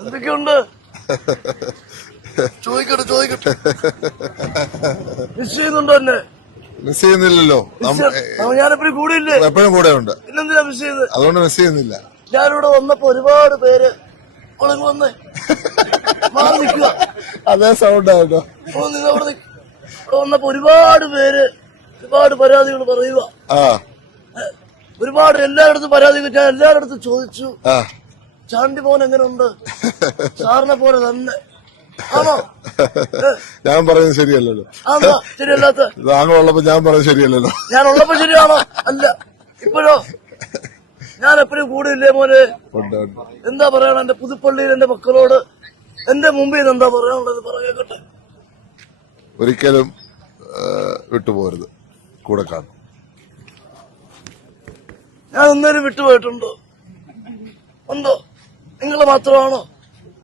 എന്തൊക്കെയുണ്ട്? ചോദിക്കട്ടെ. മിസ് ചെയ്യുന്നുണ്ടോ എന്നെ? മിസ് ചെയ്യുന്നില്ലല്ലോ. ഞാനെപ്പോഴും കൂടിയില്ലേ? എപ്പോഴും കൂടെ ഉണ്ട്. പിന്നെന്തിനാ മിസ് ചെയ്ത്? അതുകൊണ്ട് മിസ് ചെയ്യുന്നില്ല. ഞാനിവിടെ വന്നപ്പോ ഒരുപാട് പേര് വന്നേ മാറി നിൽക്കുക. അതേ സൗണ്ട് ആട്ടോ. ഇവിടെ വന്നപ്പോ ഒരുപാട് പേര് ഒരുപാട് പരാതികൾ പറയുക. ഒരുപാട് എല്ലായിടത്തും പരാതി ഞാൻ എല്ലായിടത്തും ചോദിച്ചു. ചാണ്ടി മോൻ എങ്ങനെയുണ്ട്? സാറിനെ പോലെ തന്നെ ആണോ? ഞാൻ പറയുന്നത് ശരിയല്ലല്ലോ. ആണോ? ശരിയല്ലാത്ത താങ്കളുള്ളപ്പോ ഞാൻ പറയുന്നത് ശരിയല്ലല്ലോ. ഞാൻ ഉള്ളപ്പോ ശരിയാണോ? അല്ല. ഇപ്പോഴോ? ഞാൻ എപ്പോഴും കൂടിയില്ലേ മോനെ? എന്താ പറയണം എന്റെ പുതുപ്പള്ളിയിൽ എന്റെ മക്കളോട്? എന്റെ മുമ്പിൽ എന്താ പറയാനുള്ളത്? പറയട്ടെ. ഒരിക്കലും വിട്ടുപോകരുത്, കൂടെ കാണും. ഞാൻ ഒന്നേലും വിട്ടുപോയിട്ടുണ്ടോ? ഉണ്ടോ? നിങ്ങൾ മാത്രമാണോ?